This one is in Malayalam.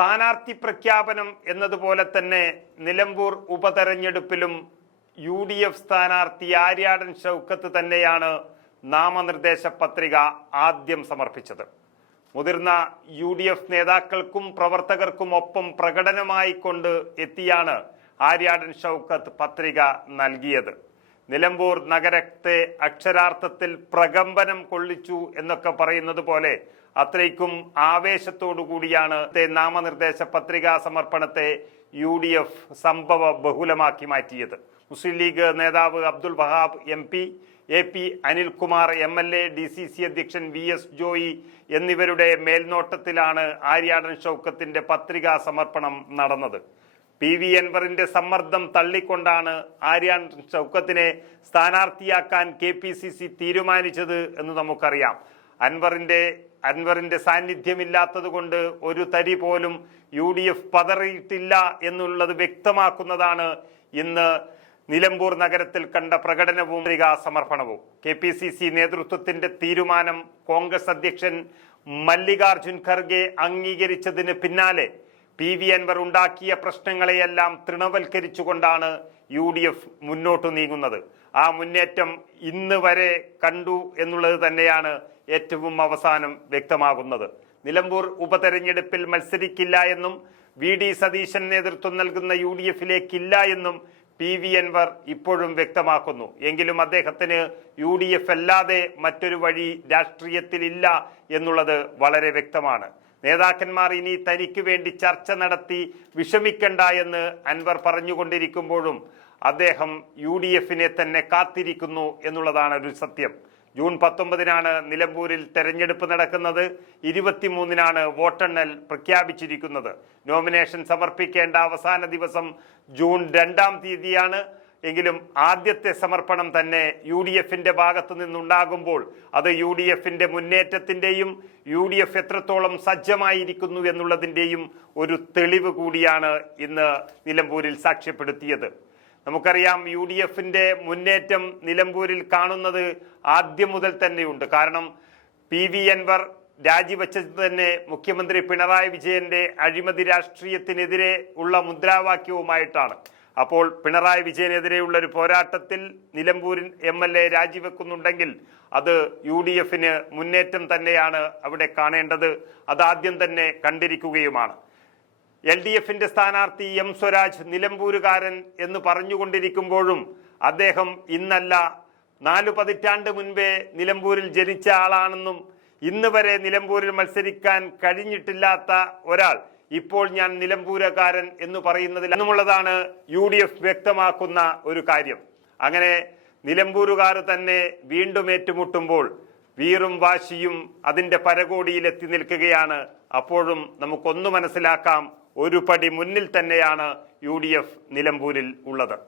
സ്ഥാനാർത്ഥി പ്രഖ്യാപനം എന്നതുപോലെ തന്നെ നിലമ്പൂർ ഉപതെരഞ്ഞെടുപ്പിലും UDF സ്ഥാനാർത്ഥി ആര്യാടൻ ഷൗക്കത്ത് തന്നെയാണ് നാമനിർദ്ദേശ പത്രിക ആദ്യം സമർപ്പിച്ചത്. മുതിർന്ന UDF നേതാക്കൾക്കും പ്രവർത്തകർക്കും ഒപ്പം പ്രകടനമായി കൊണ്ട് എത്തിയാണ് ആര്യാടൻ ഷൗക്കത്ത് പത്രിക നൽകിയത്. നിലമ്പൂർ നഗരത്തെ അക്ഷരാർത്ഥത്തിൽ പ്രകമ്പനം കൊള്ളിച്ചു എന്നൊക്കെ പറയുന്നത് പോലെ അത്രയ്ക്കും ആവേശത്തോടു കൂടിയാണ് നാമനിർദ്ദേശ പത്രികാ സമർപ്പണത്തെ UDF സംഭവ ബഹുലമാക്കി മാറ്റിയത്. മുസ്ലിം ലീഗ് നേതാവ് Abdul Wahab MP, AP Anilkumar MLA, DCC അധ്യക്ഷൻ VS ജോയി എന്നിവരുടെ മേൽനോട്ടത്തിലാണ് ആര്യാടൻ ഷൗക്കത്തിന്റെ പത്രികാ സമർപ്പണം നടന്നത്. PV അൻവറിന്റെ സമ്മർദ്ദം തള്ളിക്കൊണ്ടാണ് ആര്യാടൻ ഷൗക്കത്തിനെ സ്ഥാനാർത്ഥിയാക്കാൻ KPCC തീരുമാനിച്ചത് എന്ന് നമുക്കറിയാം. അൻവറിന്റെ സാന്നിധ്യമില്ലാത്തത് കൊണ്ട് ഒരു തരി പോലും UDF പതറിയിട്ടില്ല എന്നുള്ളത് വ്യക്തമാക്കുന്നതാണ് ഇന്ന് നിലമ്പൂർ നഗരത്തിൽ കണ്ട പ്രകടനവും പത്രികാ സമർപ്പണവും. KPCC നേതൃത്വത്തിന്റെ തീരുമാനം കോൺഗ്രസ് അധ്യക്ഷൻ മല്ലികാർജുൻ ഖർഗെ അംഗീകരിച്ചതിന് പിന്നാലെ PV അൻവർ ഉണ്ടാക്കിയ പ്രശ്നങ്ങളെയെല്ലാം തൃണവൽക്കരിച്ചുകൊണ്ടാണ് UDF മുന്നോട്ടു നീങ്ങുന്നത്. ആ മുന്നേറ്റം ഇന്ന് വരെ കണ്ടു എന്നുള്ളത് തന്നെയാണ് ഏറ്റവും അവസാനം വ്യക്തമാകുന്നത്. നിലമ്പൂർ ഉപതെരഞ്ഞെടുപ്പിൽ മത്സരിക്കില്ല എന്നും VD സതീശൻ നേതൃത്വം നൽകുന്ന UDFിലേക്കില്ല എന്നും PV അൻവർ ഇപ്പോഴും വ്യക്തമാക്കുന്നു. എങ്കിലും അദ്ദേഹത്തിന് UDF അല്ലാതെ മറ്റൊരു വഴി രാഷ്ട്രീയത്തിലില്ല എന്നുള്ളത് വളരെ വ്യക്തമാണ്. നേതാക്കന്മാർ ഇനി തനിക്ക് വേണ്ടി ചർച്ച നടത്തി വിഷമിക്കണ്ട എന്ന് അൻവർ പറഞ്ഞുകൊണ്ടിരിക്കുമ്പോഴും അദ്ദേഹം UDFിനെ തന്നെ കാത്തിരിക്കുന്നു എന്നുള്ളതാണ് ഒരു സത്യം. ജൂൺ 19-നാണ് നിലമ്പൂരിൽ തെരഞ്ഞെടുപ്പ് നടക്കുന്നത്. 23-നാണ് വോട്ടെണ്ണൽ പ്രഖ്യാപിച്ചിരിക്കുന്നത്. നോമിനേഷൻ സമർപ്പിക്കേണ്ട അവസാന ദിവസം ജൂൺ 2-ാം തീയതിയാണ്. എങ്കിലും ആദ്യത്തെ സമർപ്പണം തന്നെ UDFിന്റെ ഭാഗത്തു നിന്നുണ്ടാകുമ്പോൾ അത് UDFിന്റെ മുന്നേറ്റത്തിന്റെയും UDF എത്രത്തോളം സജ്ജമായിരിക്കുന്നു എന്നുള്ളതിന്റെയും ഒരു തെളിവ് കൂടിയാണ് ഇന്ന് നിലമ്പൂരിൽ സാക്ഷ്യപ്പെടുത്തിയത്. നമുക്കറിയാം UDFിന്റെ മുന്നേറ്റം നിലമ്പൂരിൽ കാണുന്നത് ആദ്യം മുതൽ തന്നെയുണ്ട്. കാരണം PV അൻവർ രാജിവെച്ചത് തന്നെ മുഖ്യമന്ത്രി പിണറായി വിജയന്റെ അഴിമതി രാഷ്ട്രീയത്തിനെതിരെ ഉള്ള മുദ്രാവാക്യവുമായിട്ടാണ്. അപ്പോൾ പിണറായി വിജയനെതിരെയുള്ള ഒരു പോരാട്ടത്തിൽ നിലമ്പൂരിൻ MLA രാജിവെക്കുന്നുണ്ടെങ്കിൽ അത് UDFിന് മുന്നേറ്റം തന്നെയാണ് അവിടെ കാണേണ്ടത്. അതാദ്യം തന്നെ കണ്ടിരിക്കുകയുമാണ്. LDFിന്റെ സ്ഥാനാർത്ഥി M സ്വരാജ് നിലമ്പൂരുകാരൻ എന്ന് പറഞ്ഞുകൊണ്ടിരിക്കുമ്പോഴും അദ്ദേഹം ഇന്നല്ല 4 പതിറ്റാണ്ട് മുൻപേ നിലമ്പൂരിൽ ജനിച്ച ആളാണെന്നും ഇന്ന് വരെ നിലമ്പൂരിൽ മത്സരിക്കാൻ കഴിഞ്ഞിട്ടില്ലാത്ത ഒരാൾ ഇപ്പോൾ ഞാൻ നിലമ്പൂരുകാരൻ എന്ന് പറയുന്നതിൽ എന്നുമുള്ളതാണ് UDF വ്യക്തമാക്കുന്ന ഒരു കാര്യം. അങ്ങനെ നിലമ്പൂരുകാർ തന്നെ വീണ്ടും ഏറ്റുമുട്ടുമ്പോൾ വീറും വാശിയും അതിന്റെ പരകോടിയിലെത്തി നിൽക്കുകയാണ്. അപ്പോഴും നമുക്കൊന്നു മനസ്സിലാക്കാം, ഒരു പടി മുന്നിൽ തന്നെയാണ് UDF നിലമ്പൂരിൽ ഉള്ളത്.